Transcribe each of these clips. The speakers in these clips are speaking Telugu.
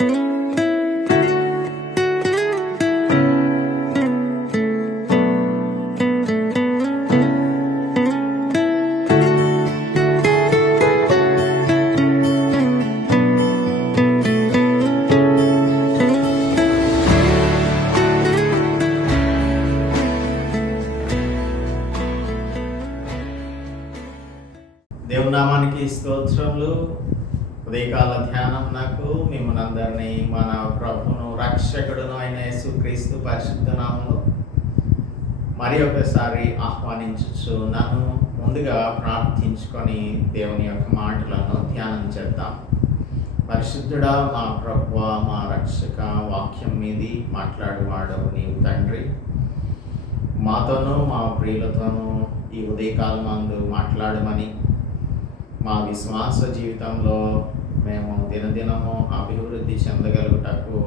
దేవుని ప్రభువును రక్షకుడును అయిన యేసుక్రీస్తు పరిశుద్ధ నామములో మరి ఒకసారి ఆహ్వానించచ్చు నన్ను ముందుగా ప్రార్థించుకొని దేవుని యొక్క మాటలను ధ్యానం చేద్దాం. పరిశుద్ధుడా మా ప్రభు మా రక్షక వాక్యం మీది మాట్లాడువాడు నీవు తండ్రి. మాతోనూ మా ప్రియులతోనూ ఈ ఉదయకాలం మందు మాట్లాడమని మా విశ్వాస జీవితంలో మేము దినదినము అభివృద్ధి చెందగలుగుటకు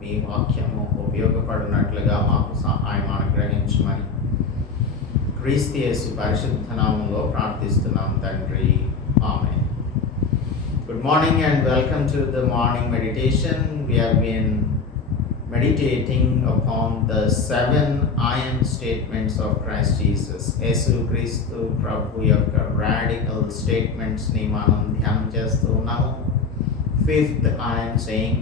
మీ వాక్యము ఉపయోగపడినట్లుగా మాకు సహాయం అనుగ్రహించమని క్రీస్తు యేసు పరిశుద్ధ నామంలో ప్రార్థిస్తున్నాం తండ్రి. ఆమె good morning and welcome to the morning meditation. We have been meditating the seven seven statements of statements of యేసు క్రీస్తు ప్రభు యొక్క రాడికల్ స్టేట్మెంట్స్ని మనం ధ్యానం చేస్తూ ఉన్నాము. Fifth I'm saying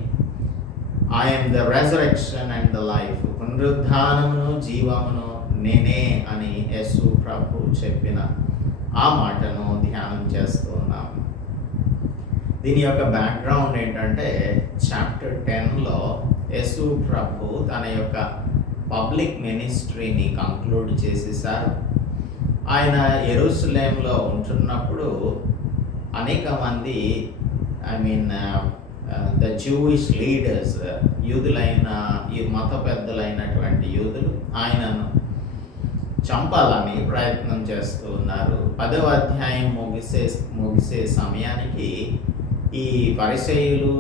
I'm the resurrection and the life పునరుద్ధానమును జీవమును నేనే అని యేసు ప్రభు చెప్పిన ఆ మాటను ధ్యానం చేస్తున్నాం దీని యొక్క బ్యాక్గ్రౌండ్ ఏంటంటే చాప్టర్ టెన్లో యేసు ప్రభు తన యొక్క పబ్లిక్ మినిస్ట్రీని కంక్లూడ్ చేసేసారు. ఆయన ఎరుసలేంలో ఉంటున్నప్పుడు అనేక మంది I mean the Jewish leaders యూదులైన ఈ మత పెద్దలైనటువంటి యూదులు ఆయనను చంపాలని ప్రయత్నం చేస్తూ ఉన్నారు. పదవ అధ్యాయం ముగిసే ముగిసే సమయానికి ఈ పరిచయులు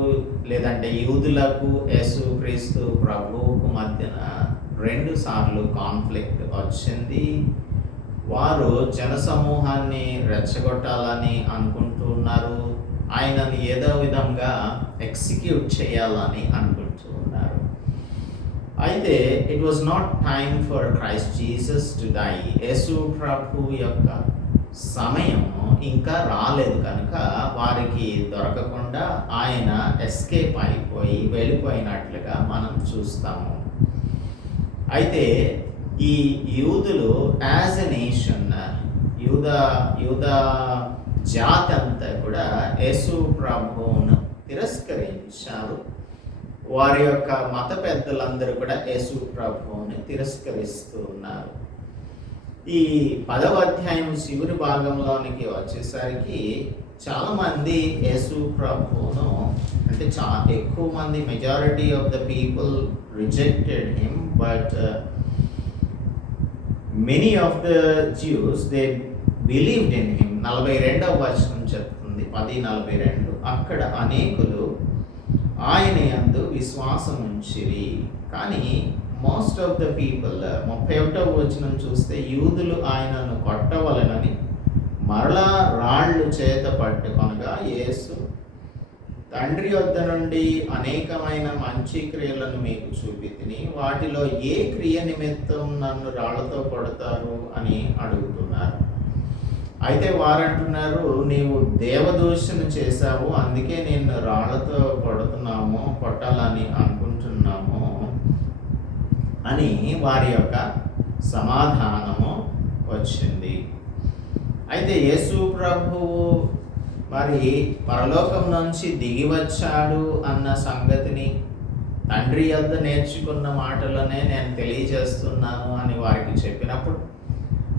లేదంటే యూదులకు యేసు క్రీస్తు ప్రభువుకు మధ్యన రెండు సార్లు కాన్ఫ్లిక్ట్ వచ్చింది. వారు జనసమూహాన్ని రెచ్చగొట్టాలని అనుకుంటున్నారు ఆయనను ఏదో విధంగా ఎగ్జిక్యూట్ చేయాలని అనుకుంటూ ఉన్నారు. అయితే it was not time for Christ Jesus to die యేసు ప్రభు యొక్క సమయం ఇంకా రాలేదు కనుక వారికి దొరకకుండా ఆయన ఎస్కేప్ అయిపోయి వెళ్ళిపోయినట్లుగా మనం చూస్తాము. అయితే ఈ యూదులు యాజ్ ఎ నేషన్ యూద యూదా జాతి అంతా కూడా యేసు ప్రభువును తిరస్కరించారు. వారి యొక్క మత పెద్దలందరూ కూడా యేసు ప్రభువుని తిరస్కరిస్తూ ఉన్నారు. ఈ పదవ అధ్యాయం చివరి భాగంలోనికి వచ్చేసరికి చాలామంది యేసు ప్రభువును అంటే చా ఎక్కువ మంది majority of the people rejected him but many of the Jews they believed in him నలభై రెండవ వచనం చెప్తుంది. పది నలభై రెండు అక్కడ అనేకులు ఆయన యందు విశ్వాసం ఉంచిరి కానీ మోస్ట్ ఆఫ్ ద పీపుల్ ముప్పై ఒకటవ వచనం చూస్తే యూదులు ఆయనను కొట్టవలనని మరలా రాళ్ళు చేత పట్టుకొనగా యేసు తండ్రి వద్ద నుండి అనేకమైన మంచి క్రియలను మీకు చూపితిని. వాటిలో ఏ క్రియ నిమిత్తం నన్ను రాళ్ళతో కొడతారు? అని అడుగుతున్నారు. అయితే వారంటున్నారు నీవు దేవదూషణ చేశావు అందుకే నేను రాళ్ళతో కొడుతున్నాము కొట్టాలని అనుకుంటున్నాము అని వారి యొక్క సమాధానము వచ్చింది. అయితే యేసు ప్రభువు మరి పరలోకం నుంచి దిగి వచ్చాడు అన్న సంగతిని తండ్రి యొద్ద నేర్చుకున్న మాటలనే నేను తెలియజేస్తున్నాను అని వారికి చెప్పినప్పుడు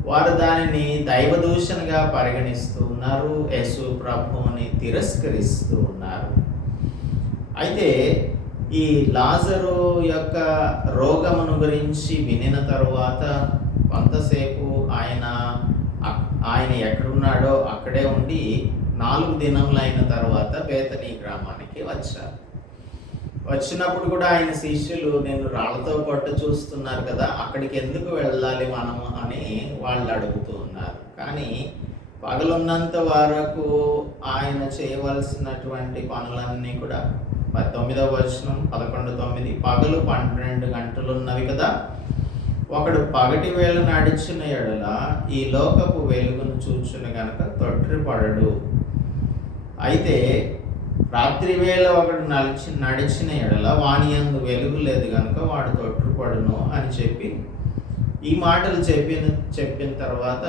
వారు దానిని దైవ దూషణగా పరిగణిస్తూ ఉన్నారు. యేసు ప్రభువుని తిరస్కరిస్తూ ఉన్నారు. అయితే ఈ లాజరు యొక్క రోగమును గురించి వినిన తరువాత కొంతసేపు ఆయన ఆయన ఎక్కడున్నాడో అక్కడే ఉండి నాలుగు దినములైన అయిన తర్వాత బేతనీ గ్రామానికి వచ్చారు. వచ్చినప్పుడు కూడా ఆయన శిష్యులు నేను రాళ్ళతో పట్టు చూస్తున్నారు కదా అక్కడికి ఎందుకు వెళ్ళాలి మనము అని వాళ్ళు అడుగుతూ ఉన్నారు. కానీ పగలున్నంత వరకు ఆయన చేయవలసినటువంటి పనులన్నీ కూడా తొమ్మిదవ వచనం పదకొండు తొమ్మిది పగలు పన్నెండు గంటలు ఉన్నవి కదా ఒకడు పగటి వేళ నడిచిన ఎడల ఈ లోకపు వెలుగును చూచును గనక తొట్టిపడడు అయితే రాత్రి వేళ ఒకడు నడిచి నడిచిన ఎడల వాని అందు వెలుగు లేదు కనుక వాడు తొట్టుపడును అని చెప్పి ఈ మాటలు చెప్పిన చెప్పిన తర్వాత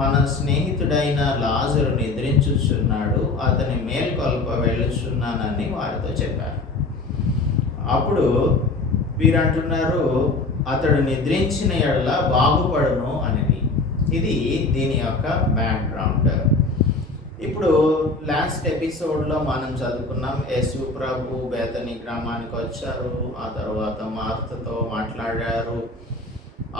మన స్నేహితుడైన లాజరు నిద్రించుచున్నాడు అతని మేల్కొల్ప వెళ్ళుచున్నానని వారితో చెప్పారు. అప్పుడు వీరు అంటున్నారు అతడు నిద్రించిన ఎడల బాగుపడును అనేది. ఇది దీని యొక్క బ్యాక్గ్రౌండ్ ఇప్పుడు లాస్ట్ ఎపిసోడ్లో మనం చదువుకున్నాం యేసు ప్రభు బేతని గ్రామానికి వచ్చారు ఆ తర్వాత మార్తతో మాట్లాడారు.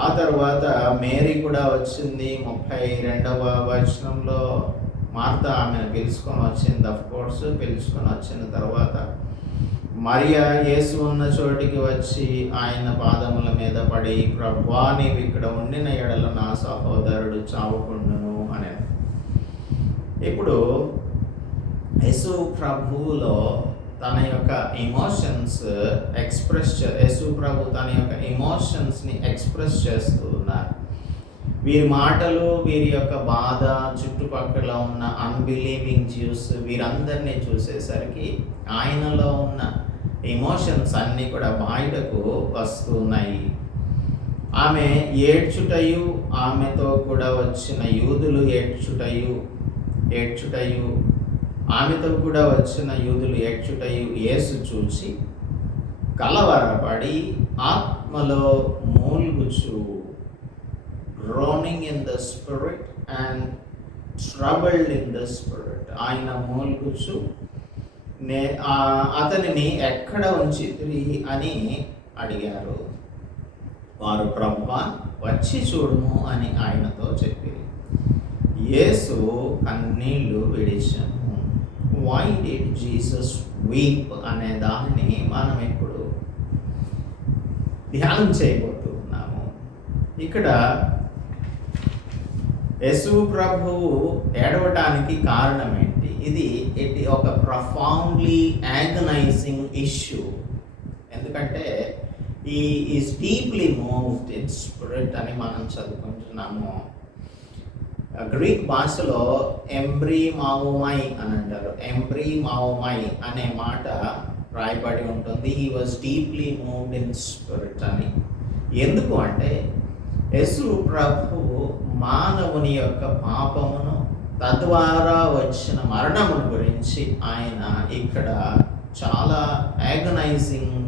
ఆ తర్వాత మేరీ కూడా వచ్చింది ముప్పై రెండవ వచనంలో మార్త ఆమెను పిలుచుకొని వచ్చింది అఫ్ కోర్స్ పిలుచుకొని వచ్చిన తర్వాత మరియా యేసు ఉన్న చోటికి వచ్చి ఆయన పాదముల మీద పడి ప్రభా నీవు ఇక్కడ ఉండిన ఎడల నా సహోదరుడు చావుకుండును. ఇప్పుడు యేసు ప్రభువులో తన యొక్క ఎమోషన్స్ ఎక్స్ప్రెస్ యేసు ప్రభు తన యొక్క ఎమోషన్స్ని ఎక్స్ప్రెస్ చేస్తూ ఉన్నారు. వీరి మాటలు వీరి యొక్క బాధ చుట్టుపక్కల ఉన్న అన్బిలీవింగ్ జ్యూస్ వీరందరినీ చూసేసరికి ఆయనలో ఉన్న ఎమోషన్స్ అన్నీ కూడా బయటకు వస్తున్నాయి ఆమె ఏడ్చుటయు ఆమెతో కూడా వచ్చిన యూదులు ఏడ్చుటయు ఏడ్చుటయు. ఆమెతో కూడా వచ్చిన యూదులు ఏడ్చుటయు యేసు చూచి కలవరపడి ఆత్మలో మూల్గుచు. Groaning in the spirit and troubled in the spirit ఆయన మూల్గుచు. నే అతనిని ఎక్కడ ఉంచితిరి అని అడిగారు. వారు ప్రభు వచ్చి చూడుము అని ఆయనతో చెప్పారు. యేసు కన్నీళ్ళు విడిచాను వై డిడ్ జీసస్ వీప్ అనే దానిని మనం ఇప్పుడు ధ్యానం చేయబోతున్నాము. ఇక్కడ యశు ప్రభువు ఏడవటానికి కారణం ఏంటి ఇది ఇది ఒక ప్రొఫౌండ్లీ యాగనైజింగ్ ఇష్యూ ఎందుకంటే ఈ is deeply moved in spirit అని మనం చదువుకుంటున్నాము. Uh, గ్రీక్ భాషలో ఎంబ్రీ మావుమై అని అంటారు. ఎంబ్రీ మావుమై అనే మాట రాయబడి ఉంటుంది. He was deeply moved in spirit అని. ఎందుకు అంటే యశు ప్రభు మానవుని యొక్క పాపమును తద్వారా వచ్చిన మరణమును గురించి ఆయన ఇక్కడ చాలా యాగనైజింగ్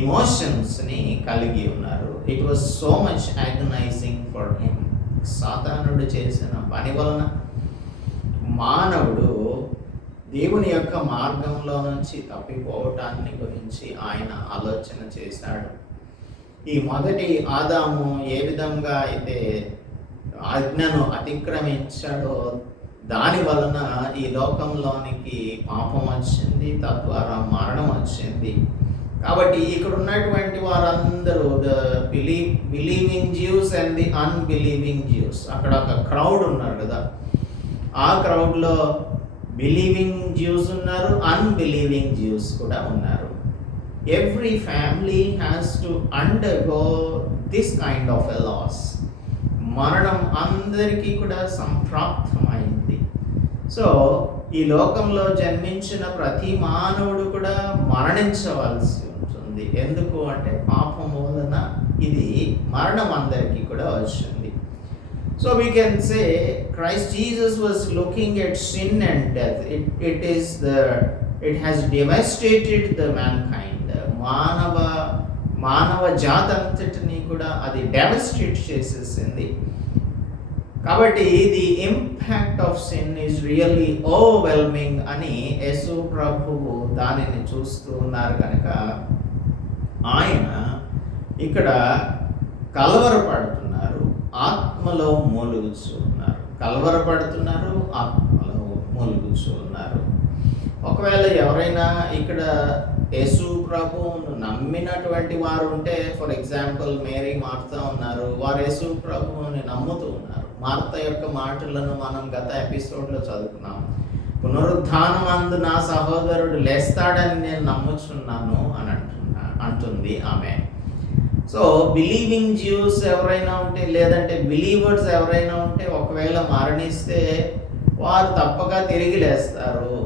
ఎమోషన్స్ని కలిగి ఉన్నారు. It was so much agonizing for him సాతానుడు చేసిన పని వలన మానవుడు దేవుని యొక్క మార్గంలో నుంచి తప్పిపోవటాన్ని గురించి ఆయన ఆలోచన చేశాడు. ఈ మొదటి ఆదాము ఏ విధంగా అయితే ఆజ్ఞను అతిక్రమించాడో దాని వలన ఈ లోకంలోనికి పాపం వచ్చింది తద్వారా మరణం వచ్చింది. కాబట్టి ఇక్కడ ఉన్నటువంటి వారందరూ the believe believing Jews and the unbelieving Jews. అక్కడ ఒక క్రౌడ్ ఉన్నారు కదా. ఆ క్రౌడ్లో బిలీవింగ్ జ్యూస్ ఉన్నారు అన్బిలీవింగ్ జ్యూస్ కూడా ఉన్నారు. Every family has to undergo this kind of a loss. మరణం అందరికీ కూడా సంప్రాప్తమైంది. సో ఈ లోకంలో జన్మించిన ప్రతి మానవుడు కూడా మరణించవలసి ఎందుకు అంటే పాపం వలన ఇది మరణం అందరికీ కూడా వచ్చింది. So we can say Christ Jesus was looking at sin and death it it is the it has devastated the mankind మానవ మానవ జాతంతటిని కూడా అది డెవస్టేట్ చేసేసింది. కాబట్టి the impact of sin is really overwhelming అని యేసు ప్రభువు దానిని చూస్తూ ఉన్నారు కనుక ఆయన ఇక్కడ కలవరపడుతున్నారు ఆత్మలో మూలుగుచు ఉన్నారు కలవరపడుతున్నారు ఆత్మలో మూలుగుచు ఉన్నారు ఒకవేళ ఎవరైనా ఇక్కడ యేసు ప్రభువును నమ్మినటువంటి వారు ఉంటే ఫర్ ఎగ్జాంపుల్ మేరీ మార్తా ఉన్నారు. వారు యేసు ప్రభువుని నమ్ముతూ ఉన్నారు. మార్త యొక్క మాటలను మనం గత ఎపిసోడ్లో చదువుకున్నాం. పునరుద్ధానం అందు నా సహోదరుడు లేస్తాడని నేను నమ్ముచున్నాను అని అంటుంది. ఆమె సో బిలీవింగ్ జ్యూస్ ఎవరైనా ఉంటే లేదంటే బిలీవర్స్ ఎవరైనా ఉంటే ఒకవేళ మరణిస్తే వారు తప్పక తిరిగి లేస్తారు.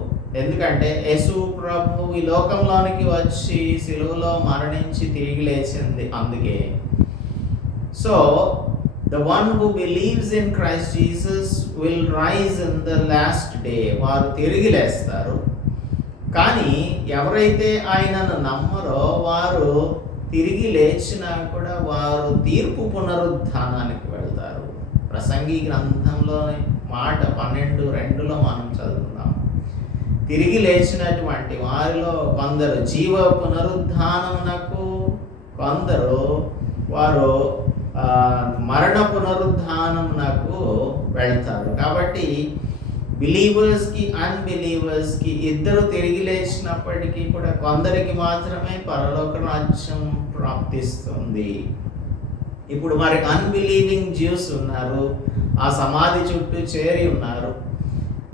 ఎందుకంటే యేసు ప్రభు ఈ లోకంలోనికి వచ్చి సిలువలో మరణించి తిరిగి లేచింది అందుకే. So the one who believes in Christ Jesus will rise in the last day వారు తిరిగి లేస్తారు. కానీ ఎవరైతే ఆయనను నమ్మరో వారు తిరిగి లేచినా కూడా వారు తీర్పు పునరుద్ధానానికి వెళ్తారు. ప్రసంగి గ్రంథంలోని మాట పన్నెండు రెండులో మనం చదువుతున్నాం తిరిగి లేచినటువంటి వారిలో కొందరు జీవ పునరుద్ధానమునకు కొందరు వారు మరణ పునరుద్ధానమునకు వెళ్తారు. కాబట్టి బిలీవర్స్కి అన్బిలీవర్స్కి ఇద్దరు తిరిగి లేచినప్పటికీ కూడా కొందరికి మాత్రమే పరలోక రాజ్యం ప్రాప్తిస్తుంది. ఇప్పుడు మరి అన్బిలీవింగ్ జ్యూస్ ఉన్నారు ఆ సమాధి చుట్టూ చేరి ఉన్నారు.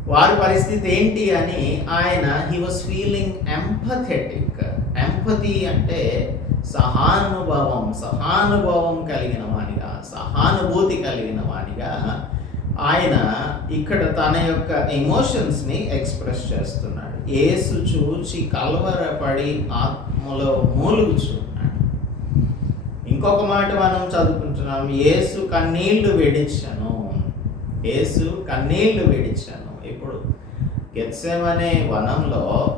వారి పరిస్థితి ఏంటి అని ఆయన he was feeling empathetic empathy అంటే సహానుభవం సహానుభవం కలిగిన వాడిగా సహానుభూతి కలిగిన వాడిగా ఆయన ఇక్కడ తన యొక్క ఎమోషన్స్ని ఎక్స్ప్రెస్ చేస్తున్నాడు. ఏసు చూచి కలవరపడి ఆత్మలో మూలుగుచున్నాడు. ఇంకొక మాట మనం చదువుకుంటున్నాం. ఏసు కన్నీళ్ళు వెడిచను. ఏసు కన్నీళ్ళు వెడిచను. ఇప్పుడు గెత్సేమనే వనంలో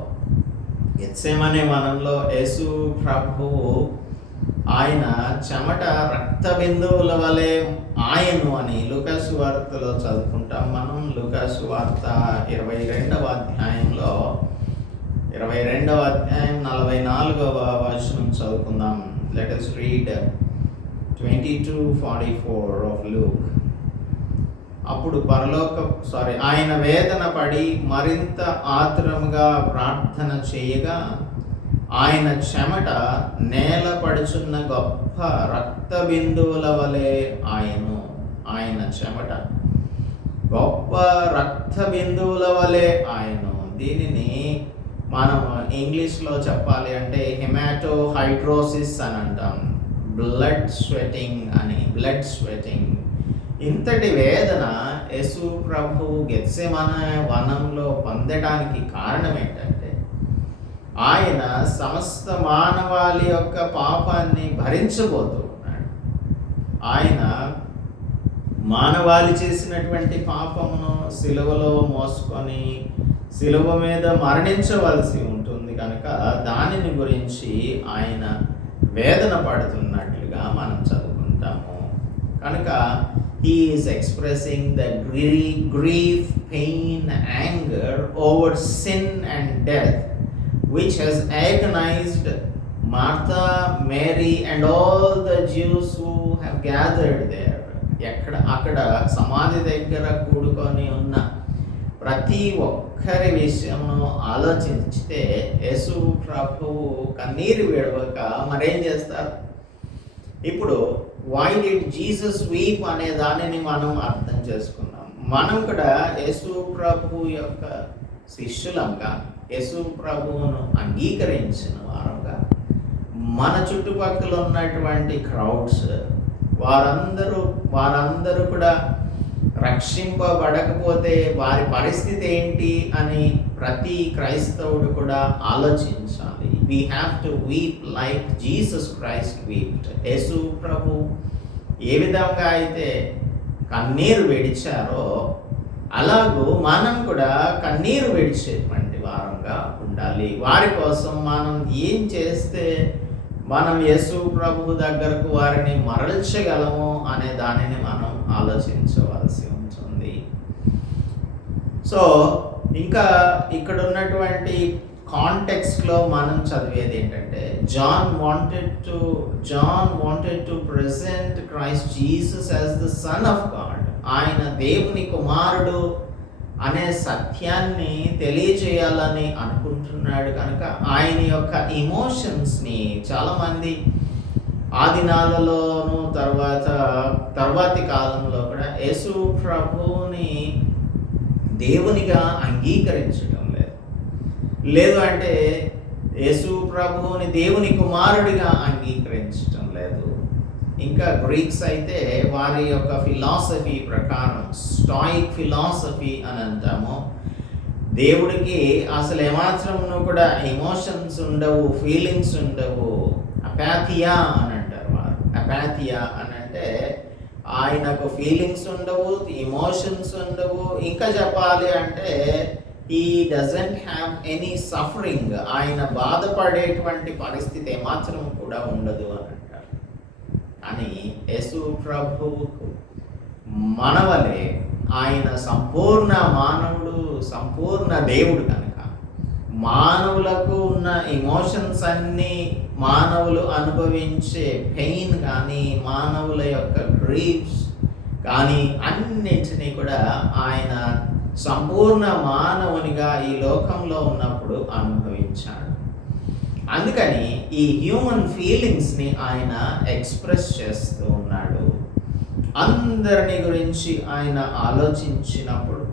గెత్సేమనే వనంలో యేసు ప్రభువు ఆయన చెమట రక్త బిందువుల వలె ఆయను అని లుకాసు వార్తలో చదువుకుంటాం మనం. లుకాసు వార్త ఇరవై రెండవ అధ్యాయంలో ఇరవై రెండవ అధ్యాయం నలభై నాలుగవ వచనం చదువుకుందాం. Let us read twenty two forty four of Luke అప్పుడు పరలోక సారీ ఆయన వేదన పడి మరింత ఆతురముగా ప్రార్థన చేయగా ఆయన చెమట నేల పడుచున్న గొప్ప రక్త బిందువుల వలె ఆయను ఆయన చెమట. గొప్ప రక్త బిందువుల వలె ఆయను. దీనిని మనం ఇంగ్లీష్లో చెప్పాలి అంటే హిమాటో హైడ్రోసిస్ అని అంటాం. బ్లడ్ స్వెటింగ్ అని బ్లడ్ స్వెటింగ్. ఇంతటి వేదన యేసు ప్రభు గెత్సెమన వనంలో పొందడానికి కారణం ఏంటంటే ఆయన సమస్త మానవాళి యొక్క పాపాన్ని భరించబోతూ ఉన్నాడు. ఆయన మానవాళి చేసినటువంటి పాపమును సిలువలో మోసుకొని సిలువ మీద మరణించవలసి ఉంటుంది కనుక దానిని గురించి ఆయన వేదన పడుతున్నట్లుగా మనం చదువుకుంటాము. కనుక he expressing the grie grief pain anger over sin and death which has agonized Martha, Mary, and all the Jews who have gathered there. ఎక్కడ అక్కడ సమాధి దగ్గర కూడుకొని ఉన్న ప్రతి ఒక్కరి విషయంలో ఆలోచించితే యేసు ప్రభువు కన్నీరు విడవక మరేం చేస్తారు? ఇప్పుడు వై డిడ్ జీసస్ వీప్ అనే దానిని మనం అర్థం చేసుకున్నాం మనం కూడా యేసు ప్రభు యొక్క శిష్యులంగా యేసు ప్రభువును అంగీకరించిన వారంగా మన చుట్టుపక్కల ఉన్నటువంటి క్రౌడ్స్ వారందరూ వారందరూ కూడా రక్షింపబడకపోతే వారి పరిస్థితి ఏంటి అని ప్రతి క్రైస్తవుడు కూడా ఆలోచించాలి. We have to weep like Jesus Christ wept యేసు ప్రభు ఏ విధంగా అయితే కన్నీరు విడిచారో అలాగూ మనం కూడా కన్నీరు విడిచేటువంటి వారంగా ఉండాలి. వారి కోసం మనం ఏం చేస్తే మనం యేసు ప్రభు దగ్గరకు వారిని మరల్చగలము అనే దానిని మనం ఆలోచించవలసి ఉంటుంది. సో ఇంకా ఇక్కడ ఉన్నటువంటి కాంటెక్స్ట్లో మనం చదివేది ఏంటంటే John wanted to John wanted to present Christ Jesus as the son of God ఆయన దేవుని కుమారుడు అనే సత్యాన్ని తెలియజేయాలని అనుకుంటున్నాడు కనుక ఆయన యొక్క ఎమోషన్స్ని చాలామంది ఆ దినాలలోనూ తర్వాత తర్వాతి కాలంలో కూడా యేసు ప్రభువుని దేవునిగా అంగీకరించడం లేదు. లేదు అంటే యేసు ప్రభువుని దేవుని కుమారుడిగా అంగీకరించడం ఇంకా గ్రీక్స్ అయితే వారి యొక్క ఫిలాసఫీ ప్రకారం స్టాయిక్ ఫిలాసఫీ అని అంటాము. దేవుడికి అసలు ఏమాత్రమును కూడా ఎమోషన్స్ ఉండవు ఫీలింగ్స్ ఉండవు. అపాథియా అని అంటారు వారు. అపాథియా అని అంటే ఆయనకు ఫీలింగ్స్ ఉండవు ఎమోషన్స్ ఉండవు. ఇంకా చెప్పాలి అంటే ఈ డజంట్ హ్యావ్ ఎనీ సఫరింగ్ ఆయన బాధపడేటువంటి పరిస్థితి ఏమాత్రం కూడా ఉండదు అని. అని యేసు ప్రభువుకు మనవలే ఆయన సంపూర్ణ మానవుడు సంపూర్ణ దేవుడు కనుక. మానవులకు ఉన్న ఎమోషన్స్ అన్నీ మానవులు అనుభవించే పెయిన్ కానీ మానవుల యొక్క గ్రీఫ్స్ కానీ అన్నింటినీ కూడా ఆయన సంపూర్ణ మానవునిగా ఈ లోకంలో ఉన్నప్పుడు అనుభవించాడు. అందుకని ఈ హ్యూమన్ ఫీలింగ్స్ని ఆయన ఎక్స్ప్రెస్ చేస్తూ ఉన్నాడు. అందరిని గురించి ఆయన ఆలోచించినప్పుడు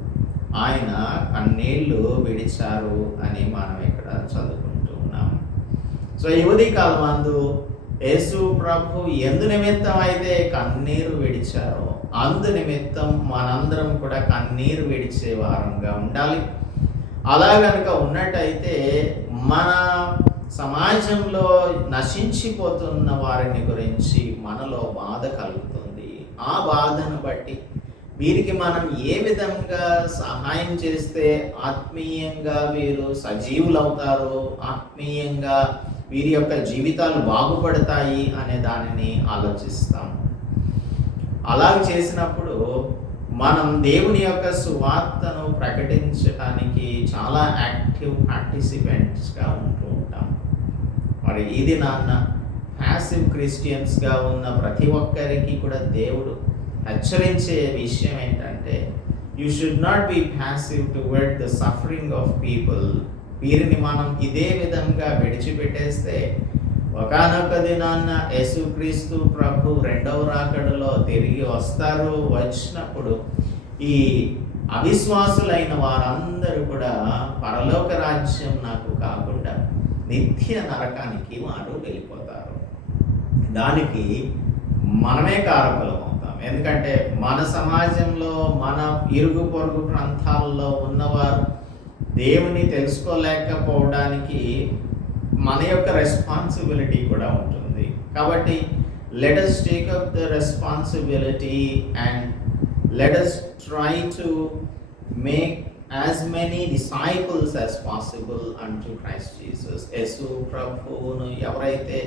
ఆయన కన్నీళ్ళు విడిచారు అని మనం ఇక్కడ చదువుకుంటూ ఉన్నాం. సో యువతి కాలమందు యేసు ప్రభు ఎందు నిమిత్తం అయితే కన్నీరు విడిచారో అందు నిమిత్తం మనందరం కూడా కన్నీరు విడిచే వారంగా ఉండాలి. అలా కనుక ఉన్నట్టయితే మన సమాజంలో నశించిపోతున్న వారిని గురించి మనలో బాధ కలుగుతుంది. ఆ బాధను బట్టి వీరికి మనం ఏ విధంగా సహాయం చేస్తే ఆత్మీయంగా వీరు సజీవులవుతారో ఆత్మీయంగా వీరి యొక్క జీవితాలు బాగుపడతాయి అనే దానిని ఆలోచిస్తాం. అలా చేసినప్పుడు మనం దేవుని యొక్క సువార్తను ప్రకటించడానికి చాలా యాక్టివ్ పార్టిసిపెంట్స్గా ఉంటుంది మరి ఇది నాన్న ప్యాసివ్ క్రిస్టియన్స్గా ఉన్న ప్రతి ఒక్కరికి కూడా దేవుడు హెచ్చరించే విషయం ఏంటంటే you should not be passive toward the suffering of people వీరిని మనం ఇదే విధంగా విడిచిపెట్టేస్తే ఒకనొక దినాన్న యేసుక్రీస్తు ప్రభు రెండవ రాకడలో తిరిగి వస్తారు. వచ్చినప్పుడు ఈ అవిశ్వాసులైన వారందరూ కూడా పరలోక రాజ్యం నాకు కాకుండా నిత్య నరకానికి వారు వెళ్ళిపోతారు. దానికి మనమే కారకులం అవుతాం. ఎందుకంటే మన సమాజంలో మన ఇరుగు పొరుగు ప్రాంతాల్లో ఉన్నవారు దేవుని తెలుసుకోలేకపోవడానికి మన యొక్క రెస్పాన్సిబిలిటీ కూడా ఉంటుంది. కాబట్టి let us take up the responsibility and let us try to make as many disciples as possible unto Christ Jesus యేసు ప్రభువును ఎవరైతే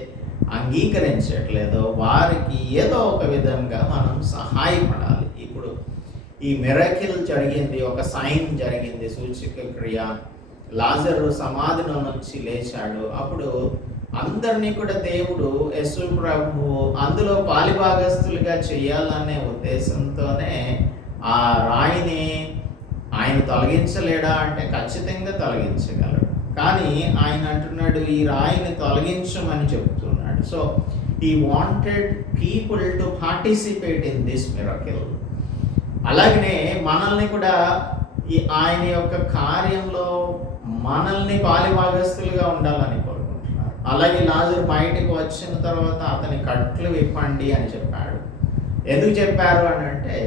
అంగీకరించట్లేదో వారికి ఏదో ఒక విధంగా మనం సహాయపడాలి. ఇప్పుడు ఈ మిరకిల్ జరిగింది ఒక సైన్ జరిగింది సూచిక క్రియ లాజరు సమాధిలో నుంచి లేచాడు. అప్పుడు అందరినీ కూడా దేవుడు యశు ప్రభు అందులో పాలిభాగస్తులుగా చేయాలనే ఉద్దేశంతోనే ఆ రాయిని ఆయన తొలగించలేడా అంటే ఖచ్చితంగా తొలగించగలడు. కానీ ఆయన అంటున్నాడు ఈ రాయిని తొలగించమని చెప్తున్నాడు. So he wanted people to participate in this miracle అలాగనే మనల్ని కూడా ఈ ఆయన యొక్క కార్యంలో మనల్ని పాలిభాగస్తులుగా ఉండాలని కోరుకుంటున్నారు. అలాగే లాజరు బయటకు వచ్చిన తర్వాత అతని కట్లు విప్పండి అని చెప్పాడు. ఎందుకు చెప్పారు అని అంటే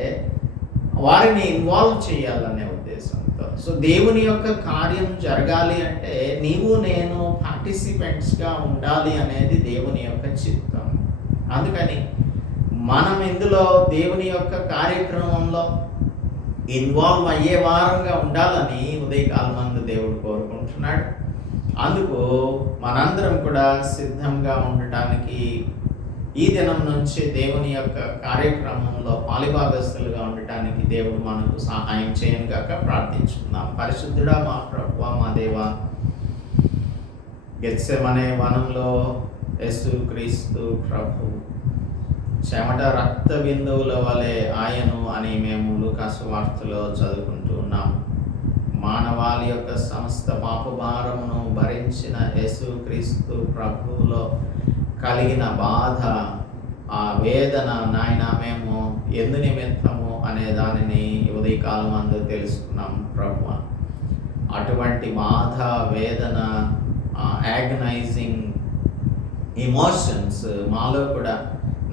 వారిని ఇన్వాల్వ్ చేయాలనే సో దేవుని యొక్క కార్యం జరగాలి అంటే నీవు నేను పార్టిసిపెంట్స్గా ఉండాలి అనేది దేవుని యొక్క చిత్తం. అందుకని మనం ఇందులో దేవుని యొక్క కార్యక్రమంలో ఇన్వాల్వ్ అయ్యే వారంగా ఉండాలని ఉదయకాలమందు దేవుడు కోరుకుంటున్నాడు. అందుకు మనందరం కూడా సిద్ధంగా ఉండటానికి ఈ దినం నుంచి దేవుని యొక్క కార్యక్రమంలో పాలిభాగస్తులుగా ఉండటానికి దేవుడు మనకు సహాయం చేయను గాక ప్రార్థించుకుందాం. పరిశుద్ధుడా మా ప్రభు మా దేవ గెత్సెమనే వనంలో యేసు క్రీస్తు ప్రభు చెమట రక్త బిందువుల వలె ఆయను అని మేము లుకాసు వార్తలో చదువుకుంటూ ఉన్నాం. మానవాళి యొక్క సమస్త పాపభారమును భరించిన యేసుక్రీస్తు ప్రభువులో కలిగిన బాధ ఆ వేదన నాయన మేము ఎందు నిమిత్తము? అనే దానిని ఉదయకాలం అందు తెలుసుకున్నాం ప్రభు అటువంటి బాధ వేదన యాగనైజింగ్ ఇమోషన్స్ మాలో కూడా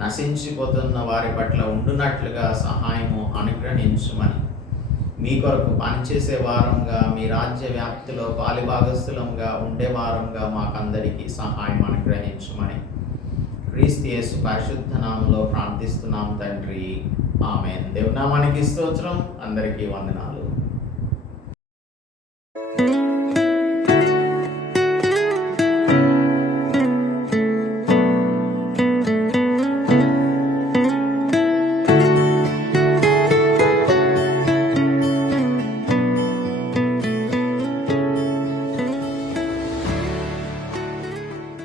నశించిపోతున్న వారి పట్ల ఉండునట్లుగా సహాయము అనుగ్రహించమని. మీ కొరకు పనిచేసే వారంగా మీ రాజ్య వ్యాప్తిలో పాలిభాగస్థులంగా ఉండే వారంగా మాకందరికీ సహాయం అనుగ్రహించమని. క్రీస్తు యేసు పరిశుద్ధ నామంలో ప్రార్థిస్తున్నాం తండ్రి. ఆమె దేవునామానికి స్తోత్రం. అందరికీ వందనాలు.